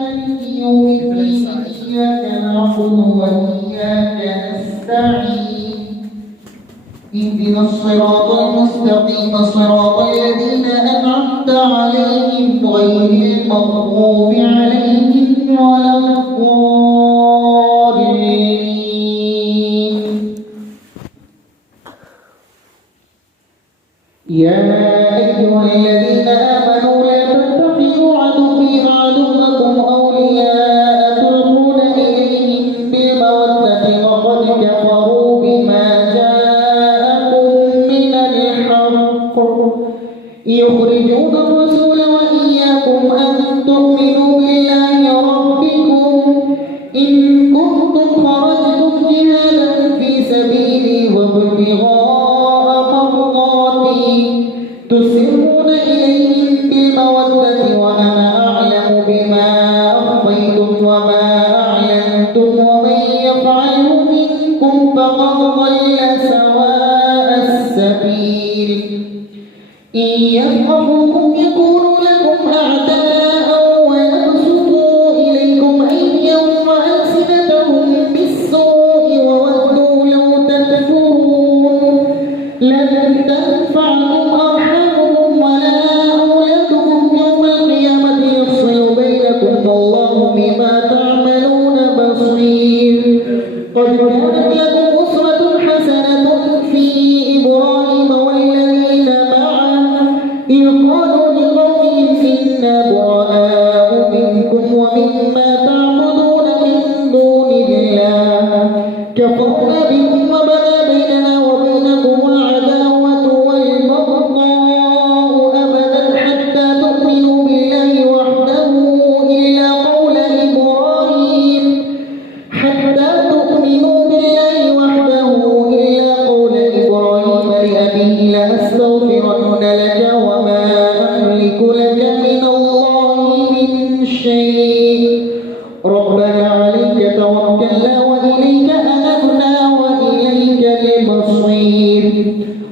مالك يوم الدين إياك نعبد وإياك نستعين اهدنا الصراط المستقيم صراط الذين أنعمت عليهم غير المغضوب عليهم ولا الضالين. يا أيها الذين آمنوا لا تتخذوا عدوي وعدوكم أولياء تلقون إليهم بالمودة وقد كفروا بما جاءكم من الحق يخرجون الرسول وإياكم أن تؤمنوا بالله ربكم إن كنتم خرجتم جهادا في سبيلي وابتغاء مرضاتي تسرون إليهم بالمودة وأنا أعلم بما أخفيتم وما أعلنتم ومن يفعله منكم فقد ضل سواء السبيل إن يثقفوكم يكونوا لكم أعداء ويبسطوا إليكم أيديهم وألسنتهم بالسوء وودوا لو تكفرون لن تنفعكم أرحامهم ولا أولادكم يوم القيامة يفصل بينكم والله بما تعملون بصير. قد كانت لكم أسوة حسنة في إبراهيم والذين معه إذ قالوا لقومهم إنا براء منكم ومما تعبدون من دون الله كفرنا بكم وبدا بيننا وبينكم العداوة والبغضاء أبدا حتى تؤمنوا بالله وحده إلا قول إبراهيم لأبيه لأستغفرن لك وما أملك لك من الله من شيء ربنا عليك توكلنا وإليك أنبنا وإليك المصير.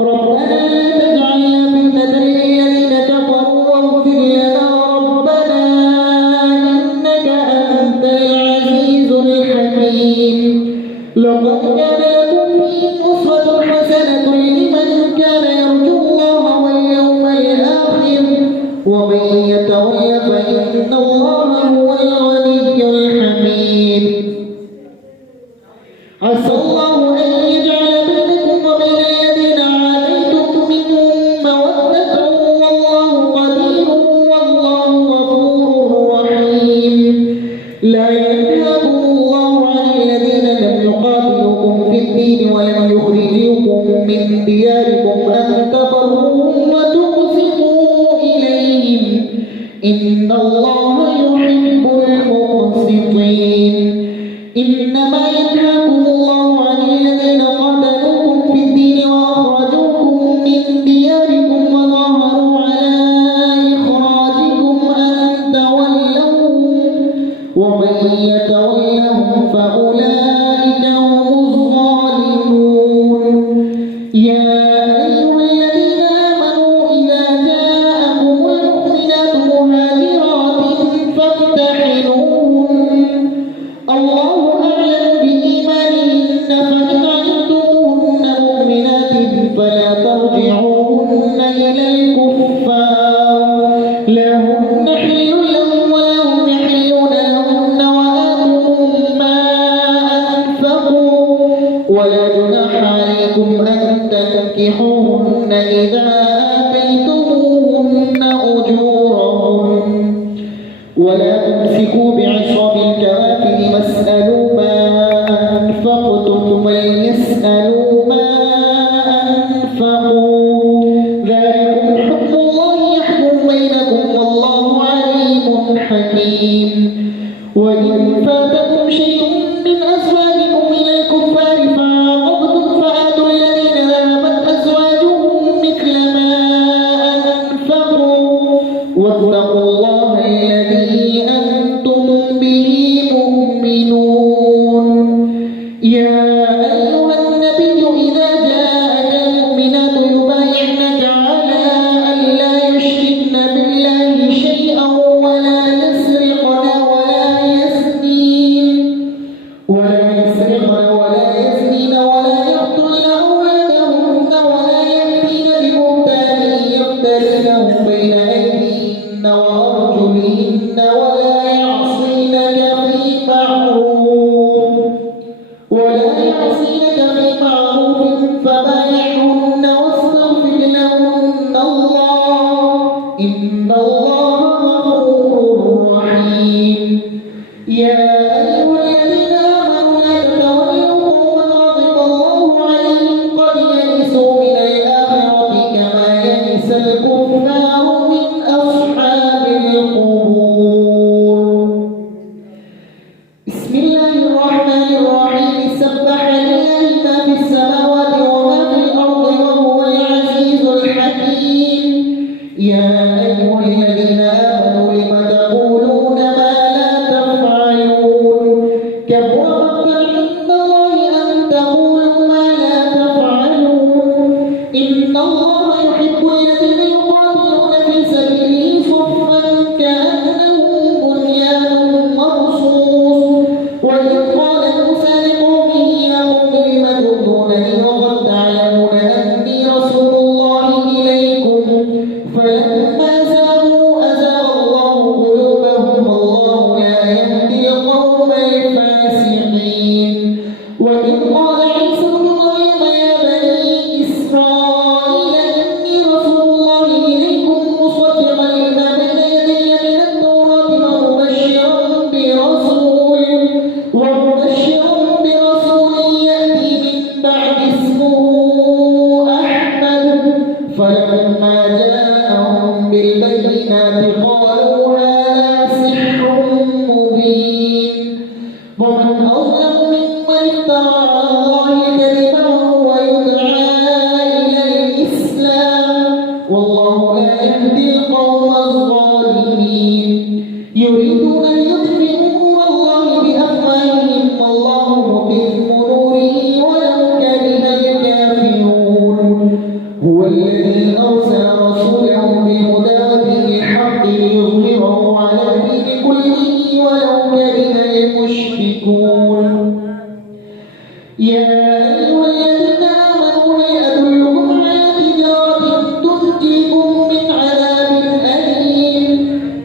ربنا لا تجعلنا فتنة للذين كفروا واغفر لنا ربنا إنك أنت العزيز الحكيم. لقد كان لكم فيهم أسوة حسنة لمن كان يرجو الله واليوم الآخر ومن يتول فإن الله هو الغني الحميد. عسى الله أن يجعل بينكم وبين الذين عاديتم منهم مودة والله قدير والله غفور رحيم. لا ينهاكم الله عن الذين لم يقاتلوكم في الدين ولم يخرجوكم من دياركم أن تبروهم وتقسطوا إليهم إن الله يحب المقسطين. إنما ينهاكم الله عن الذين قاتلوكم في الدين وأخرجوكم من دياركم وظاهروا على إخراجكم أن تولوهم ومن يتولهم فأولئك هم الظالمون. يا أيها الذين آمنوا إذا جاءكم المؤمنات مهاجرات فامتحنوهن الله أعلم بإيمانهن فإن علمتموهن مؤمنات فلا ترجعوهن إلى الكفار لا هن حل لهم ولا هم يحلون لهن وآتوهم ما أنفقوا ولا جناح عليكم أن تنكحوهن إذا آتيتموهن أجورهن ولا تمسكوا بعصام الكوافر واسألوا ما أنفقتم وليسألوا ما أنفقوا ذلكم حكم الله يحكم بينكم والله عليم حكيم. وإن فاتكم شيء من أزواجكم إلى الكفار فعاقبتم فآتوا الذين ذهبت أزواجهم مثل ما أنفقوا واتقوا الله الذي أنتم به مؤمنون. يا أيها النبي إذا جاءك المؤمنات يبايعنك على أن لا يشركن بالله شيئا ولا يسرقن ولا يريدون أن يطفئوا نور الله بأفواههم والله متم نوره ولو كره الكافرون هو الذي أرسل رسوله بالهدى ودين الحق ليظهره على الدين كله ولو كره المشركون يا أيها الذين آمنوا هل أدلكم على تجارة تنجيكم من عذاب أليم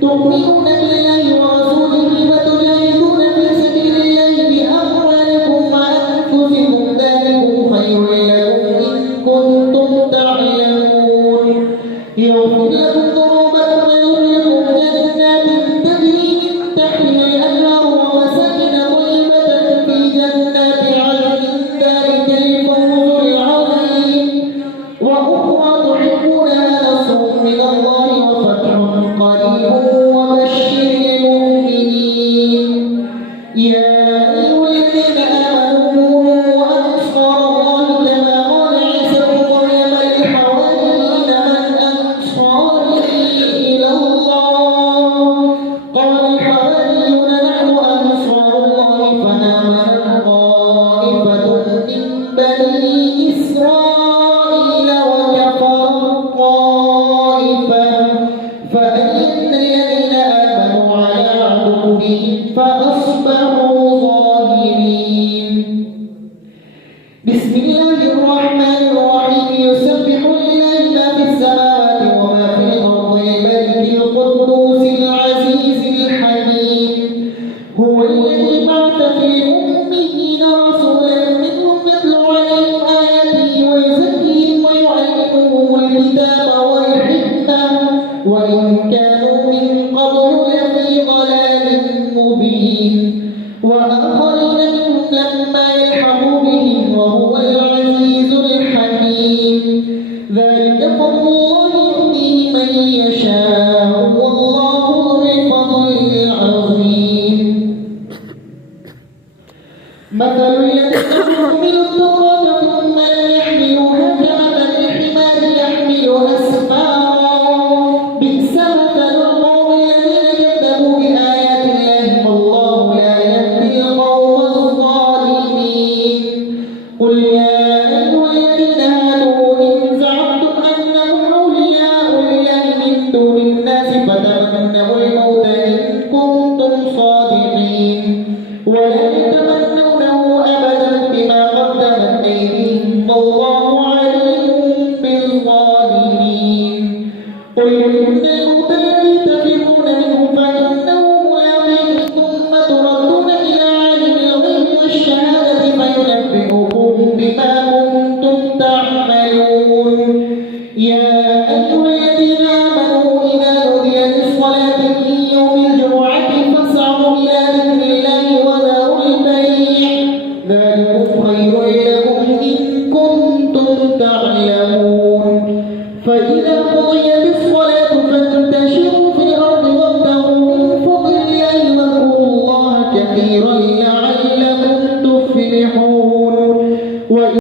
تؤمنون بالله ورسوله وتجاهدون في سبيل الله بأموالكم وأنفسكم ذلكم خير لكم إن كنتم تعلمون يغفر لكم ذنوبكم ويدخلكم جنات تجري من تحتها الأنهار ومساكن طيبة في جنات عدن ذلك الفوز العظيم وأخرى تحبونها نصر من الله وفتح قريب وبشر المؤمنين يا أيها الذين آمنوا كونوا أنصار الله كما قال عيسى ابن مريم للحواريين من أنصاري إلى الله قال الحواريون نحن أنصار الله فآمنت طائفة من بني إسرائيل وكفرت طائفة فأيدنا الذين آمنوا على عدوهم فأصبحوا ظاهرين بسم الله الرحمن الرحيم يسبح لله ما في السماوات وما في الأرض الملك القدوس العزيز الحكيم هو الذي بعث في الأميين رسولا منهم يتلو عليهم آياته ويزكيهم ويعلمهم الكتاب والحكمة وإن كانوا من قبل لفي ضلال مبين وآخرين منهم لما يلحقوا بهم وهو العزيز الحكيم ذلك فضل الله يؤتيه من يشاء والله ذو الفضل العظيم مثل الذين حملوا التوراة ثم لم يحملوها كمثل الحمار يحمل أسفارا بئس مثل القوم الذين كذبوا بآيات الله والله لا يهدي القوم الظالمين قل يا أيها الذين هادوا إن زعمتم أنهم أولياء لله من دون الناس فتمنوا الموت إن كنتم صادقين ولا يتمنونه أبدا بما قدمت أيديهم والله عليم بالظالمين قل إن الموت الذي تفرون منه فإنه ملاقيكم ثم تردون إلى عالم الغيب والشهادة فينبئكم بما كنتم تعملون يا أيها الذين آمنوا إذا نودي للصلاة من يوم الجمعة فاسعوا إلى ذكر الله وذروا البيع ذلكم خير لكم إن كنتم تعلمون فإذا